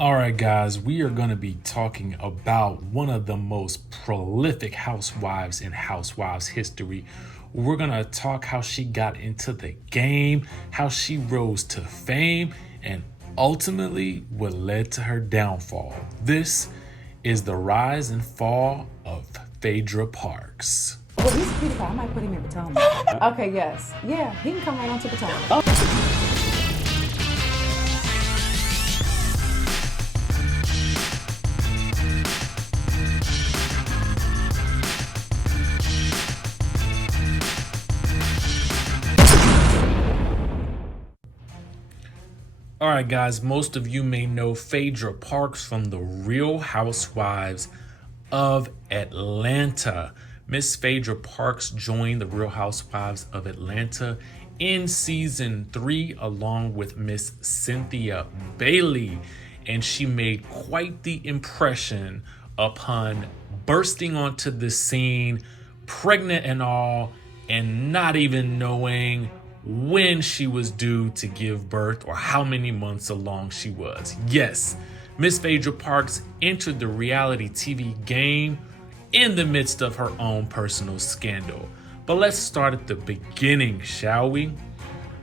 All right, guys, we are going to be talking about one of the most prolific housewives in housewives history. We're going to talk how she got into the game, how she rose to fame, and ultimately what led to her downfall. This is the rise and fall of Phaedra Parks. Well, he's a cutie pie. I might put him in Potomac. Okay, yes. Yeah, he can come right on to Potomac. All right, guys, most of you may know Phaedra Parks from the Real Housewives of Atlanta. Miss Phaedra Parks joined the Real Housewives of Atlanta in season 3 along with Miss Cynthia Bailey, and she made quite the impression upon bursting onto the scene, pregnant and all, and not even knowing when she was due to give birth or how many months along she was. Yes, Miss Phaedra Parks entered the reality TV game in the midst of her own personal scandal. But let's start at the beginning, shall we?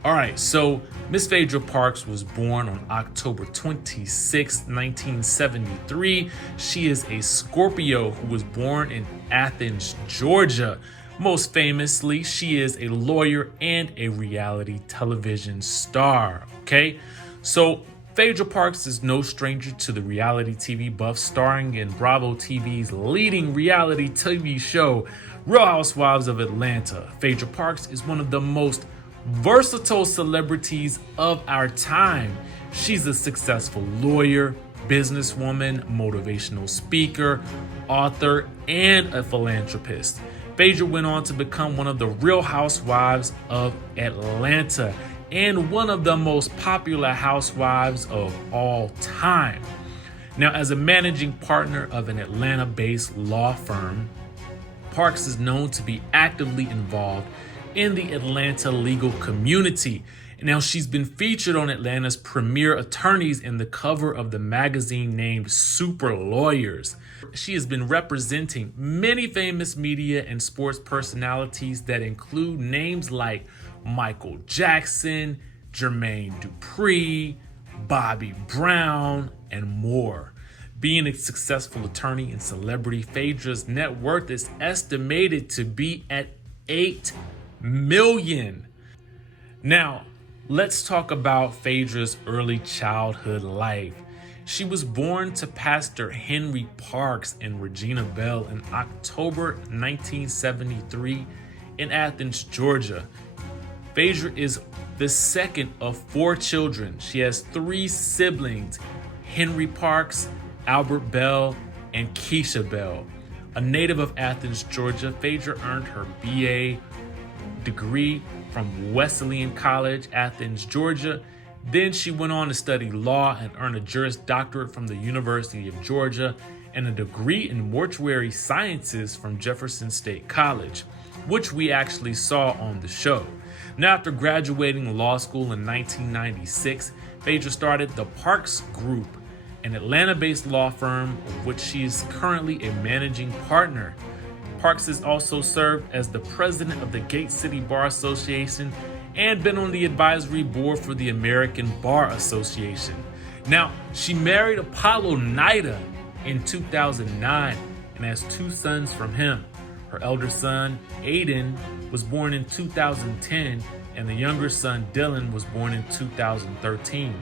All right, so Miss Phaedra Parks was born on October 26, 1973. She is a Scorpio who was born in Athens, Georgia. Most famously, she is a lawyer and a reality television star, okay? So Phaedra Parks is no stranger to the reality TV buff, starring in Bravo TV's leading reality TV show, Real Housewives of Atlanta. Phaedra Parks is one of the most versatile celebrities of our time. She's a successful lawyer, businesswoman, motivational speaker, author, and a philanthropist. Phaedra went on to become one of the Real Housewives of Atlanta and one of the most popular housewives of all time. Now, as a managing partner of an Atlanta-based law firm, Parks is known to be actively involved in the Atlanta legal community. Now, she's been featured on Atlanta's premier attorneys in the cover of the magazine named Super Lawyers. She has been representing many famous media and sports personalities that include names like Michael Jackson, Jermaine Dupri, Bobby Brown, and more. Being a successful attorney and celebrity, Phaedra's net worth is estimated to be at $8 million. Now, let's talk about Phaedra's early childhood life. She was born to Pastor Henry Parks and Regina Bell in October 1973 in Athens, Georgia. Phaedra is the second of 4 children. She has 3 siblings, Henry Parks, Albert Bell, and Keisha Bell. A native of Athens, Georgia, Phaedra earned her BA degree from Wesleyan College, Athens, Georgia. Then she went on to study law and earn a Juris Doctorate from the University of Georgia and a degree in mortuary sciences from Jefferson State College, which we actually saw on the show. Now, after graduating law school in 1996, Phaedra started the Parks Group, an Atlanta-based law firm of which she is currently a managing partner. Parks has also served as the president of the Gate City Bar Association and been on the advisory board for the American Bar Association. Now, she married Apollo Nida in 2009 and has 2 sons from him. Her elder son, Aiden, was born in 2010, and the younger son, Dylan, was born in 2013.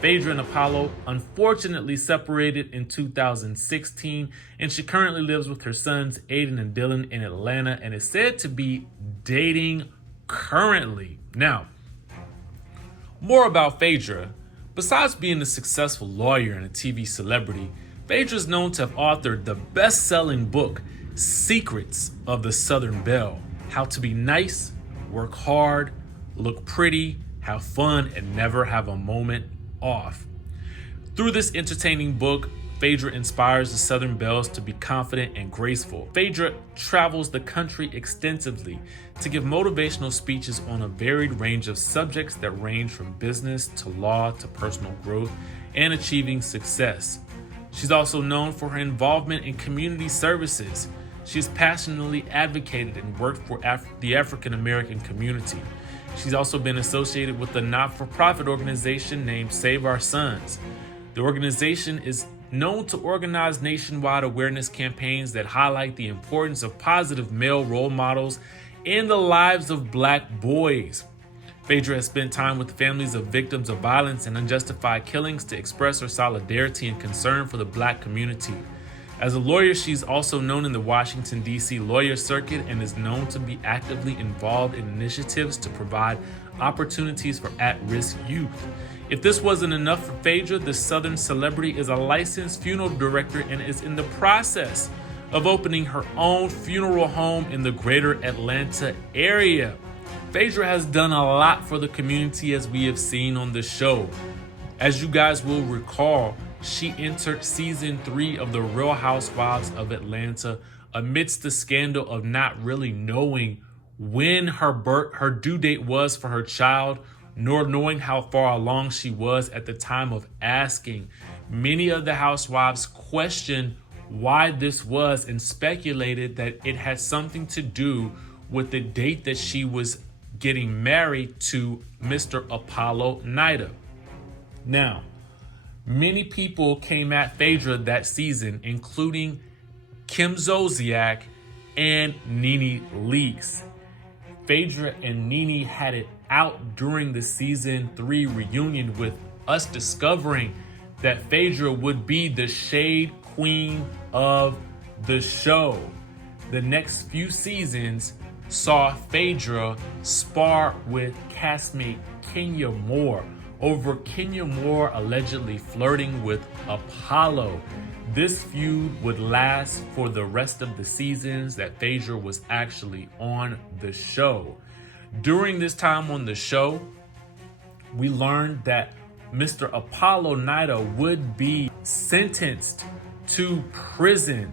Phaedra and Apollo unfortunately separated in 2016, and she currently lives with her sons, Aiden and Dylan, in Atlanta, and is said to be dating currently. Now, more about Phaedra. Besides being a successful lawyer and a TV celebrity, Phaedra is known to have authored the best-selling book, Secrets of the Southern Belle: How to Be Nice, Work Hard, Look Pretty, Have Fun, and Never Have a Moment Off. Through this entertaining book, Phaedra inspires the Southern Belles to be confident and graceful. Phaedra travels the country extensively to give motivational speeches on a varied range of subjects that range from business to law to personal growth and achieving success. She's also known for her involvement in community services. She's passionately advocated and worked for the African American community. She's also been associated with a not-for-profit organization named Save Our Sons. The organization is known to organize nationwide awareness campaigns that highlight the importance of positive male role models in the lives of Black boys. Phaedra has spent time with the families of victims of violence and unjustified killings to express her solidarity and concern for the Black community. As a lawyer, she's also known in the Washington, D.C. lawyer circuit and is known to be actively involved in initiatives to provide opportunities for at-risk youth. If this wasn't enough for Phaedra, the Southern celebrity is a licensed funeral director and is in the process of opening her own funeral home in the greater Atlanta area. Phaedra has done a lot for the community, as we have seen on the show. As you guys will recall, she entered season 3 of the Real Housewives of Atlanta amidst the scandal of not really knowing when her due date was for her child, nor knowing how far along she was at the time of asking. Many of the housewives questioned why this was and speculated that it had something to do with the date that she was getting married to Mr. Apollo Nida. Now, many people came at Phaedra that season, including Kim Zolciak and Nene Leakes. Phaedra and Nene had it out during the season 3 reunion, with us discovering that Phaedra would be the shade queen of the show. The next few seasons saw Phaedra spar with castmate Kenya Moore over Kenya Moore allegedly flirting with Apollo. This feud would last for the rest of the seasons that Phaedra was actually on the show. During this time on the show, we learned that Mr. Apollo Nida would be sentenced to prison.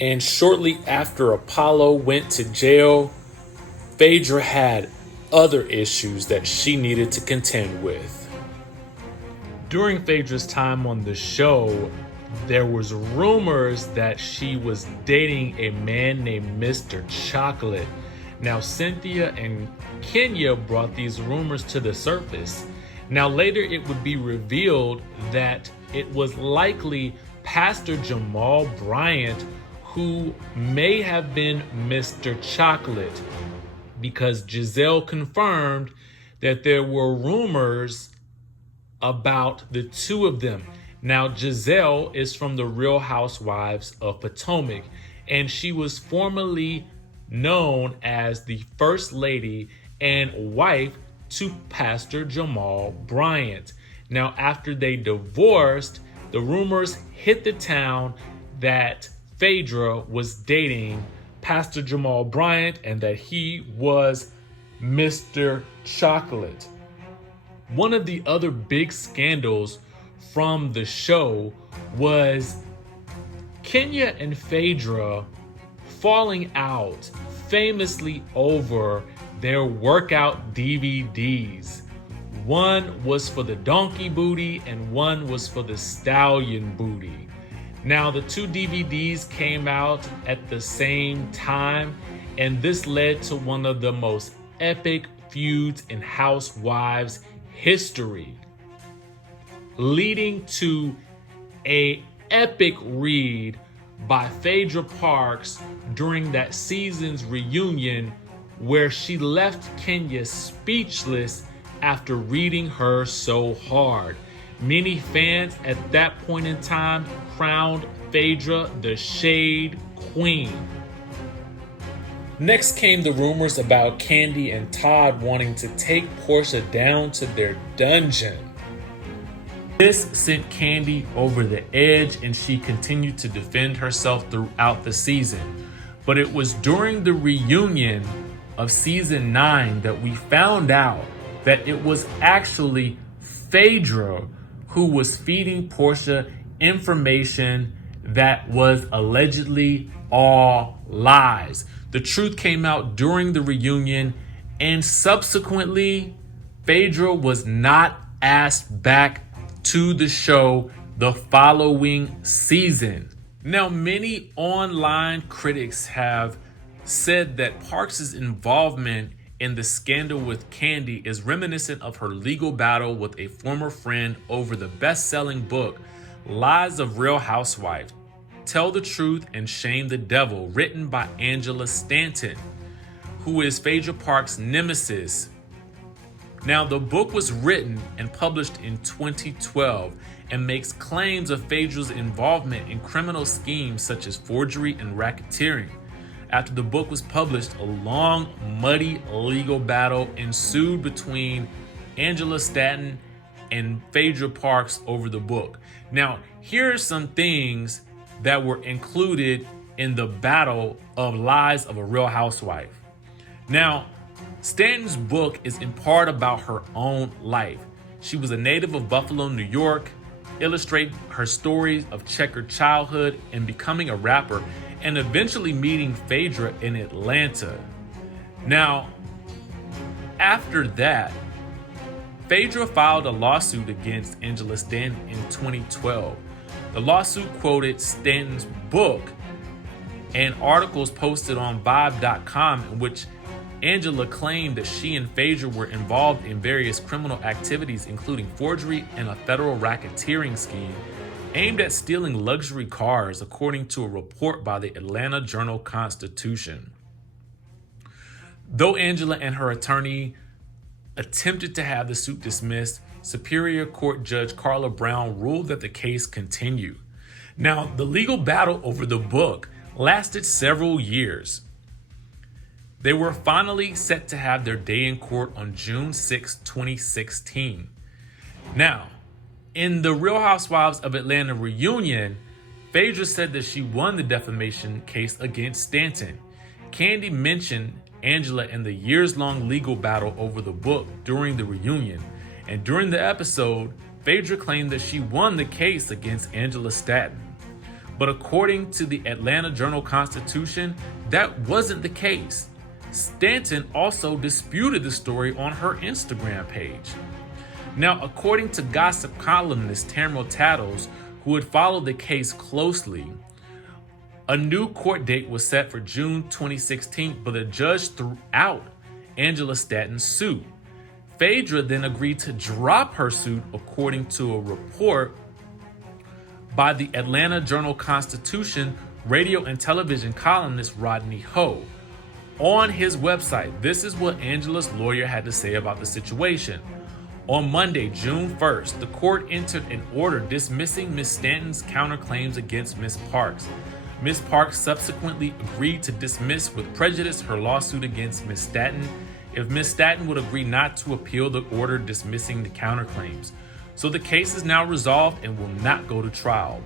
And shortly after Apollo went to jail, Phaedra had other issues that she needed to contend with. During Phaedra's time on the show, there was rumors that she was dating a man named Mr. Chocolate. Now, Cynthia and Kenya brought these rumors to the surface. Now, later it would be revealed that it was likely Pastor Jamal Bryant who may have been Mr. Chocolate, because Giselle confirmed that there were rumors about the two of them. Now, Giselle is from the Real Housewives of Potomac, and she was formerly known as the First Lady and wife to Pastor Jamal Bryant. Now, after they divorced, the rumors hit the town that Phaedra was dating Pastor Jamal Bryant and that he was Mr. Chocolate. One of the other big scandals from the show was Kenya and Phaedra falling out famously over their workout DVDs. One was for the donkey booty and one was for the stallion booty. Now, the two DVDs came out at the same time, and this led to one of the most epic feuds in Housewives history, leading to an epic read by Phaedra Parks during that season's reunion, where she left Kenya speechless after reading her so hard. Many fans at that point in time crowned Phaedra the Shade Queen. Next came the rumors about Kandi and Todd wanting to take Portia down to their dungeon. This sent Kandi over the edge, and she continued to defend herself throughout the season. But it was during the reunion of season 9 that we found out that it was actually Phaedra who was feeding Portia information that was allegedly all lies. The truth came out during the reunion, and subsequently, Phaedra was not asked back to the show the following season. Now, many online critics have said that Parks' involvement in the scandal with Kandi is reminiscent of her legal battle with a former friend over the best-selling book, Lies of Real Housewives, Tell the Truth and Shame the Devil, written by Angela Stanton, who is Phaedra Parks' nemesis. Now, the book was written and published in 2012 and makes claims of Phaedra's involvement in criminal schemes such as forgery and racketeering. After the book was published, a long, muddy legal battle ensued between Angela Stanton and Phaedra Parks over the book. Now, here are some things that were included in the battle of Lies of a Real Housewife. Now, Stanton's book is in part about her own life. She was a native of Buffalo, New York, illustrate her stories of checkered childhood and becoming a rapper, and eventually meeting Phaedra in Atlanta. Now, after that, Phaedra filed a lawsuit against Angela Stanton in 2012. The lawsuit quoted Stanton's book and articles posted on Vibe.com in which Angela claimed that she and Phaedra were involved in various criminal activities, including forgery and a federal racketeering scheme aimed at stealing luxury cars, according to a report by the Atlanta Journal-Constitution. Though Angela and her attorney attempted to have the suit dismissed, Superior Court Judge Carla Brown ruled that the case continued. Now, the legal battle over the book lasted several years. They were finally set to have their day in court on June 6, 2016. Now, in the Real Housewives of Atlanta reunion, Phaedra said that she won the defamation case against Stanton. Kandi mentioned Angela in the years-long legal battle over the book during the reunion, and during the episode, Phaedra claimed that she won the case against Angela Stanton. But according to the Atlanta Journal-Constitution, that wasn't the case. Stanton also disputed the story on her Instagram page. Now, according to gossip columnist Tamara Tattles, who had followed the case closely, a new court date was set for June 2016, but the judge threw out Angela Stanton's suit. Phaedra then agreed to drop her suit, according to a report by the Atlanta Journal-Constitution radio and television columnist Rodney Ho. On his website, this is what Angela's lawyer had to say about the situation. On Monday, June 1st, the court entered an order dismissing Ms. Stanton's counterclaims against Ms. Parks. Ms. Parks subsequently agreed to dismiss with prejudice her lawsuit against Ms. Stanton if Ms. Stanton would agree not to appeal the order dismissing the counterclaims. So the case is now resolved and will not go to trial.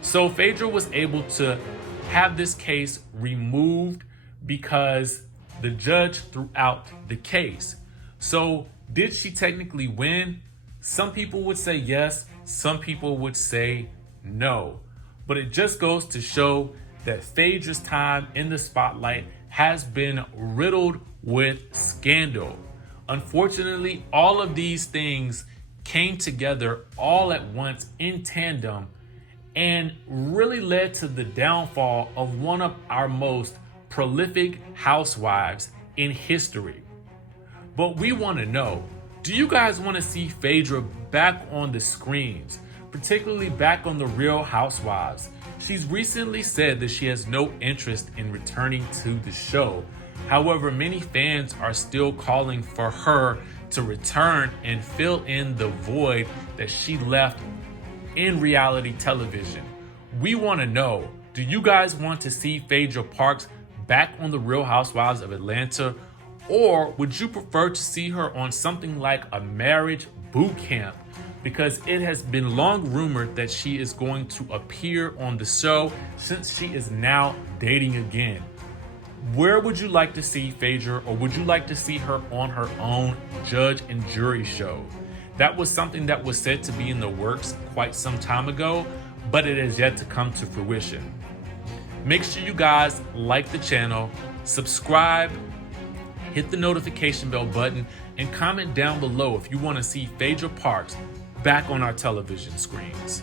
So Phaedra was able to have this case removed because the judge threw out the case. So did she technically win? Some people would say yes, some people would say no. But it just goes to show that Phaedra's time in the spotlight has been riddled with scandal. Unfortunately, all of these things came together all at once in tandem and really led to the downfall of one of our most prolific housewives in history. But we want to know, do you guys want to see Phaedra back on the screens, particularly back on the Real Housewives? She's recently said that she has no interest in returning to the show. However, many fans are still calling for her to return and fill in the void that she left in reality television. We want to know, do you guys want to see Phaedra Parks back on the Real Housewives of Atlanta? Or would you prefer to see her on something like a marriage boot camp? Because it has been long rumored that she is going to appear on the show since she is now dating again. Where would you like to see Phaedra, or would you like to see her on her own judge and jury show? That was something that was said to be in the works quite some time ago, but it has yet to come to fruition. Make sure you guys like the channel, subscribe, hit the notification bell button, and comment down below if you want to see Phaedra Parks back on our television screens.